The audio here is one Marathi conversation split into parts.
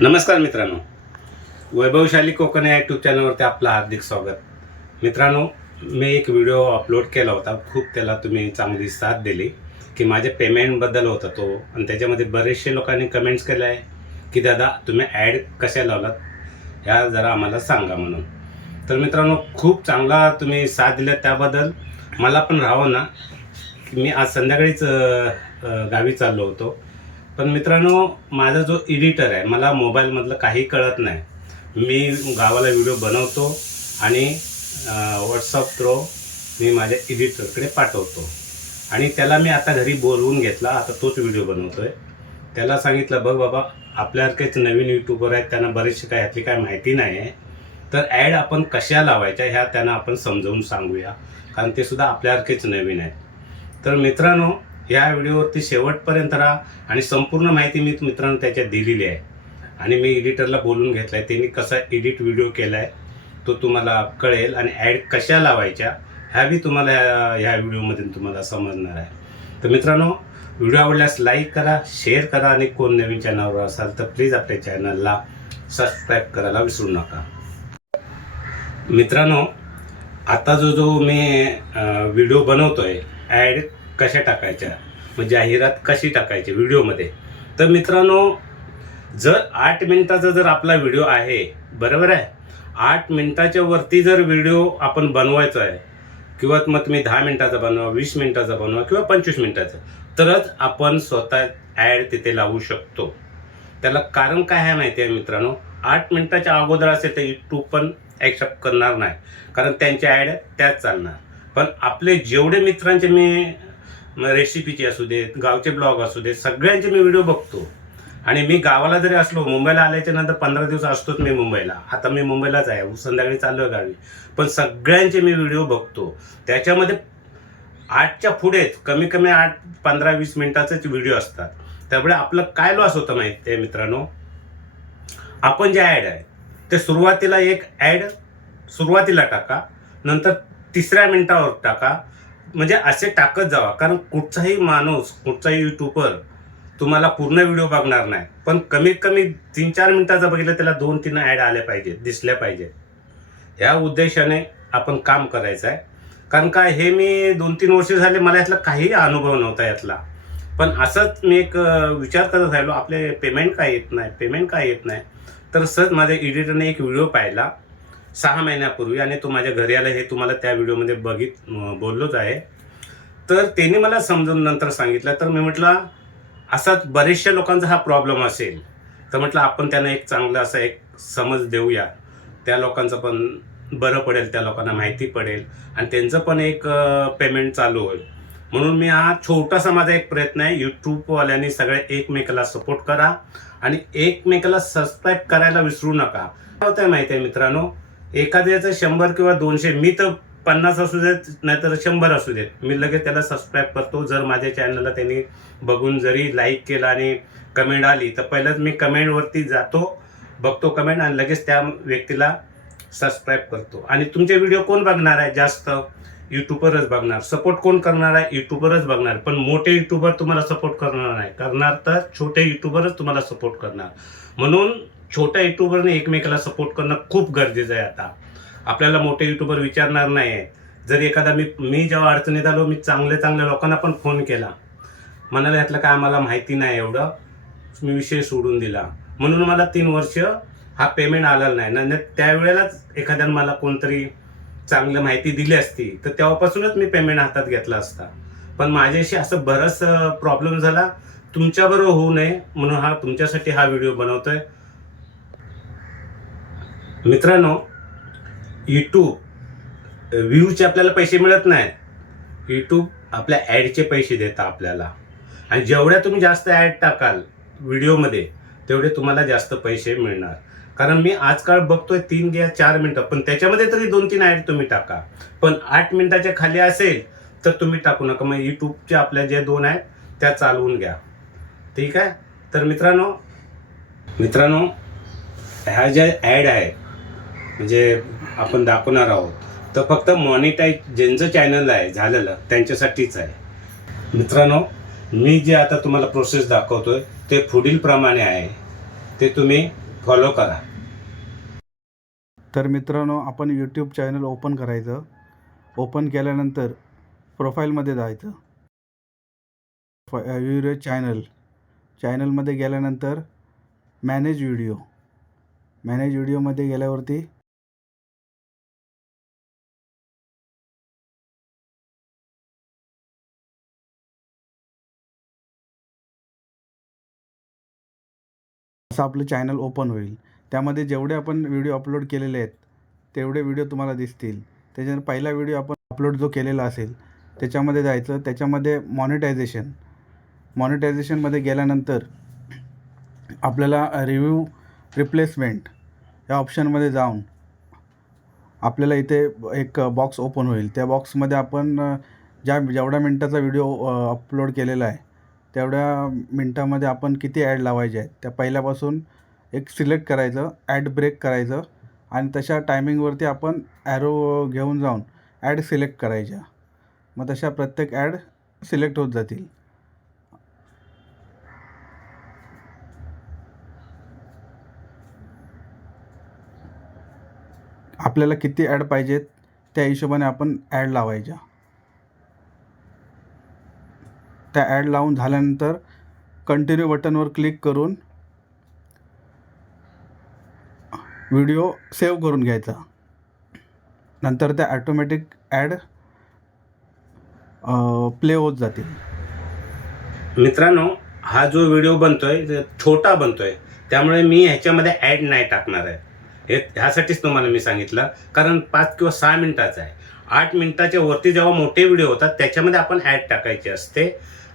नमस्कार मित्रांनो. वैभवशाली कोकण या यूट्यूब चॅनलवरती आपलं हार्दिक स्वागत. मित्रांनो मी एक व्हिडिओ अपलोड केला होता. खूप त्याला तुम्ही चांगली साथ दिली की माझ्या पेमेंटबद्दल होता तो. आणि त्याच्यामध्ये बरेचसे लोकांनी कमेंट्स केलं आहे की दादा तुम्ही ॲड कशा लावलात? ह्या जरा आम्हाला सांगा म्हणून. तर मित्रांनो खूप चांगला तुम्ही साथ दिला त्याबद्दल. मला पण राहावं ना. की मी आज संध्याकाळीच गावी चाललो होतो. पण मित्रांनो माझा जो एडिटर आहे मला मोबाईलमधलं काही कळत नाही. मी गावाला व्हिडिओ बनवतो आणि व्हॉट्सअप थ्रो मी माझ्या एडिटरकडे पाठवतो. आणि त्याला मी आता घरी बोलवून घेतला आता तोच व्हिडिओ बनवतो आहे त्याला सांगितलं बघ बाबा आपल्यासारखेच नवीन यूट्यूबर आहेत त्यांना बरेचसे काय यातली काय माहिती नाही आहे. तर ॲड आपण कशा लावायच्या ह्या त्यांना आपण समजावून सांगूया. कारण ते सुद्धा आपल्यासारखेच नवीन आहेत. तर मित्रांनो या व्हिडिओवरती शेवटपर्यंत राहा आणि संपूर्ण माहिती मी मित्रांनो त्याच्यात दिलेली आहे. आणि मी एडिटरला बोलून घेतलं आहे त्यांनी कसा एडिट व्हिडिओ केला आहे तो तुम्हाला कळेल आणि ॲड कशा लावायच्या ह्या बी तुम्हाला ह्या ह्या तुम्हाला समजणार आहे. तर मित्रांनो व्हिडिओ आवडल्यास लाईक करा शेअर करा आणि कोण नवीन चॅनलवर असाल तर प्लीज आपल्या चॅनलला सबस्क्राईब करायला विसरू नका. मित्रांनो आता जो जो मी व्हिडिओ बनवतो आहे ॲड कशा टाकायच्या? मग जाहिरात कशी टाकायची व्हिडिओमध्ये? तर मित्रांनो जर आठ मिनिटाचा जर आपला व्हिडिओ आहे बरोबर आहे? आठ मिनिटाच्या वरती जर व्हिडिओ आपण बनवायचा आहे किंवा मग तुम्ही दहा मिनिटाचा बनवा वीस मिनिटाचा बनवा किंवा पंचवीस मिनिटाचा तरच आपण स्वतः ॲड तिथे लावू शकतो. त्याला कारण काय आहे माहिती आहे मित्रांनो? आठ मिनिटाच्या अगोदर असेल तर यूट्यूब पण ॲक्सेप्ट करणार नाही. कारण त्यांच्या ॲड त्याच चालणार. पण आपले जेवढे मित्रांचे मी रेसिपीचे असू देत गावचे ब्लॉग असू देत सगळ्यांचे मी व्हिडिओ बघतो. आणि मी गावाला जरी असलो मुंबईला आल्याच्यानंतर पंधरा दिवस असतोच मी मुंबईला. आता मी मुंबईलाच आहे संध्याकाळी चाललो गावी. पण सगळ्यांचे मी व्हिडिओ बघतो. त्याच्यामध्ये आठच्या पुढेच कमी कमी आठ पंधरा वीस मिनिटाचेच व्हिडिओ असतात. त्यामुळे आपलं काय लॉस होतं माहीत आहे मित्रांनो? आपण जे ॲड आहे ते सुरुवातीला एक ॲड सुरुवातीला टाका नंतर तिसऱ्या मिनिटावर टाका म्हणजे असे टाकत जावा. कारण कुठचाही माणूस कुठचाही युट्यूबर तुम्हाला पूर्ण व्हिडिओ बघणार नाही. पण कमीत कमी तीन चार मिनिटाचा बघितलं त्याला दोन तीन ॲड आले पाहिजेत दिसल्या पाहिजे. ह्या उद्देशाने आपण काम करायचं आहे. कारण काय हे मी दोन तीन वर्ष झाले मला यातला काही अनुभव नव्हता यातला. पण असंच मी एक विचार करत राहिलो आपले पेमेंट काय येत नाही पेमेंट काय येत नाही. तर सहज माझ्या एडिटरने एक व्हिडिओ पाहिला. सहा महिन्यापूर्वी आणि तो माझ्या घरी आला हे तुम्हाला त्या व्हिडिओमध्ये बघित बोललोच आहे. तर त्यांनी मला समजून नंतर सांगितलं तर मी म्हटलं असाच बरेचशा लोकांचा हा प्रॉब्लेम असेल तर म्हटलं आपण त्यांना एक चांगलं असा एक समज देऊया. त्या लोकांचं पण बरं पडेल त्या लोकांना माहिती पडेल आणि त्यांचं पण एक पेमेंट चालू होईल. म्हणून मी हा छोटासा माझा एक प्रयत्न आहे यूट्यूबवाल्यांनी सगळे एकमेकाला सपोर्ट करा आणि एकमेकाला सबस्क्राईब करायला विसरू नका. काय होतं माहिती आहे मित्रांनो? एखाद्याचं शंभर किंवा दोनशे मी तर पन्नास असू देत नाहीतर शंभर असू देत. मी लगेच त्याला सबस्क्राईब करतो. जर माझ्या चॅनलला त्यांनी बघून जरी लाईक केलं आणि कमेंट आली तर पहिलंच मी कमेंटवरती जातो बघतो कमेंट आणि लगेच त्या व्यक्तीला सबस्क्राईब करतो. आणि तुमचे व्हिडिओ कोण बघणार आहे? जास्त यूट्यूबवरच बघणार. सपोर्ट कोण करणार आहे? युट्यूबरच बघणार. पण मोठे यूट्यूबर तुम्हाला सपोर्ट करणार नाही. करणार तर छोटे यूट्यूबरच तुम्हाला सपोर्ट करणार. म्हणून छोट्या युट्यूबरने एकमेकाला सपोर्ट करणं खूप गरजेचं आहे आता. आपल्याला मोठे युट्यूबर विचारणार नाही आहे जर एखादा मी मी जेव्हा अडचणीत आलो मी चांगल्या चांगल्या लोकांना पण फोन केला. म्हणाला यातलं काय आम्हाला माहिती नाही एवढं. मी विषय सोडून दिला. म्हणून मला तीन वर्ष हा पेमेंट आलेला नाही. ना त्यावेळेलाच एखाद्यानं मला कोणतरी चांगलं माहिती दिली असती तर तेव्हापासूनच मी पेमेंट हातात घेतला असता. पण माझ्याशी असं बरंच प्रॉब्लेम झाला. तुमच्याबरोबर होऊ नये म्हणून हा तुमच्यासाठी हा व्हिडिओ बनवतोय. मित्रांनो यूट्यूब व्ह्यूचे आपल्याला पैसे मिळत नाहीत. यूट्यूब आपल्या ॲडचे पैसे देतं आपल्याला. आणि जेवढ्या तुम्ही जास्त ॲड टाकाल व्हिडिओमध्ये तेवढे तुम्हाला जास्त पैसे मिळणार. कारण मी आजकाल बघतोय तीन किंवा चार मिनटं. पण त्याच्यामध्ये तरी दोन तीन ॲड तुम्ही टाका. पण आठ मिनटाच्या खाली असेल तर तुम्ही टाकू नका. मग यूट्यूबच्या आपल्या ज्या दोन आहेत त्या चालवून घ्या. ठीक आहे? तर मित्रांनो मित्रांनो ह्या ज्या ॲड आहेत म्हणजे आपण दाखवणार आहोत. तर फक्त मॉनिटाईज ज्यांचं चॅनल आहे झालेलं त्यांच्यासाठीच आहे. मित्रांनो मी जे आता तुम्हाला प्रोसेस दाखवतोय ते पुढील प्रमाणे आहे. ते तुम्ही फॉलो करा. तर मित्रांनो आपण यूट्यूब चॅनल ओपन करायचं. ओपन केल्यानंतर प्रोफाईलमध्ये जायचं. व्हिडिओ चॅनल चॅनलमध्ये गेल्यानंतर मॅनेज व्हिडिओ मॅनेज व्हिडिओमध्ये गेल्यावरती असं आपलं चॅनल ओपन होईल. त्यामध्ये जेवढे आपण व्हिडिओ अपलोड केलेले आहेत तेवढे व्हिडिओ तुम्हाला दिसतील. त्याच्यानंतर पहिला व्हिडिओ आपण अपलोड जो केलेला असेल त्याच्यामध्ये जायचं. त्याच्यामध्ये मॉनिटायझेशन मॉनिटायझेशनमध्ये गेल्यानंतर आपल्याला रिव्ह्यू रिप्लेसमेंट या ऑप्शनमध्ये जाऊन आपल्याला इथे एक बॉक्स ओपन होईल. त्या बॉक्समध्ये आपण ज्या जेवढ्या मिनटाचा व्हिडिओ अपलोड केलेला आहे तेवढ्या मिनटामध्ये आपण किती ॲड लावायचे आहेत त्या पहिल्यापासून एक सिलेक्ट करायचं ॲड ब्रेक करायचं आणि तशा टायमिंगवरती आपण ॲरो घेऊन जाऊन ॲड सिलेक्ट करायच्या. मग तशा प्रत्येक ॲड सिलेक्ट होत जातील. आपल्याला किती ॲड पाहिजेत त्या हिशोबाने आपण ॲड लावायच्या. त्या ॲड लावून झाल्यानंतर कंटिन्यू बटनवर क्लिक करून व्हिडिओ सेव्ह करून घ्यायचा. नंतर त्या ॲटोमॅटिक ॲड प्ले होत जातील. मित्रांनो हा जो व्हिडिओ बनतोय छोटा बनतोय. त्यामुळे मी ह्याच्यामध्ये ॲड नाही टाकणार आहे. हे ह्यासाठीच तुम्हाला मी सांगितलं. कारण पाच किंवा सहा मिनिटाचा आहे. आठ मिनिटाच्या वरती जेव्हा मोठे व्हिडिओ होतात त्याच्यामध्ये आपण ॲड टाकायची असते.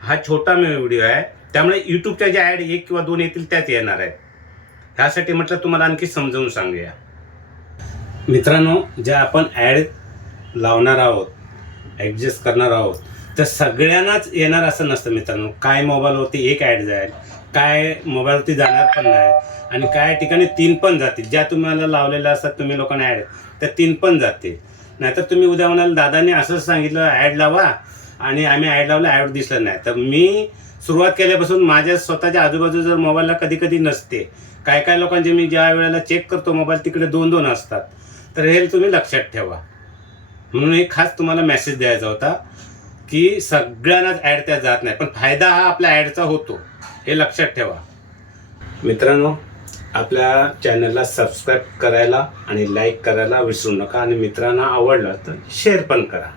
हा छोटा व्हिडिओ आहे. त्यामुळे यूट्यूबच्या ज्या ॲड एक किंवा दोन येतील त्याच येणार आहेत. ह्यासाठी म्हटलं तुम्हाला आणखी समजावून सांगूया. मित्रांनो ज्या आपण ॲड लावणार आहोत ॲडजस्ट करणार आहोत तर सगळ्यांनाच येणार असं नसतं मित्रांनो. काय मोबाईलवरती एक ॲड जाईल काय मोबाईलवरती जाणार पण नाही आणि काय ठिकाणी तीन पण जातील. ज्या तुम्हाला लावलेल्या असतात तुम्ही लोकांना ॲड त्या तीन पण जातील. नाहीतर तुम्ही उद्या म्हणाल दादाने असंच सांगितलं ॲड लावा. आणि आम्ही ॲड लावलं ॲड दिसलं नाही. तर मी सुरुवात केल्यापासून माझ्या स्वतःच्या आजूबाजू जर मोबाईलला कधी कधी नसते. काय काय लोकांचे मी ज्या वेळेला चेक करतो मोबाईल तिकडे दोन दोन असतात. तर हे तुम्ही लक्षात ठेवा. म्हणून एक खास तुम्हाला मेसेज द्यायचा होता की सगळ्यांनाच ॲड त्या जात नाही. पण फायदा हा आपल्या ॲडचा होतो. हे लक्षात ठेवा. मित्रांनो आपल्या चॅनलला सबस्क्राईब करायला आणि लाईक करायला विसरू नका. आणि मित्रांना आवडलं तर शेअर पण करा.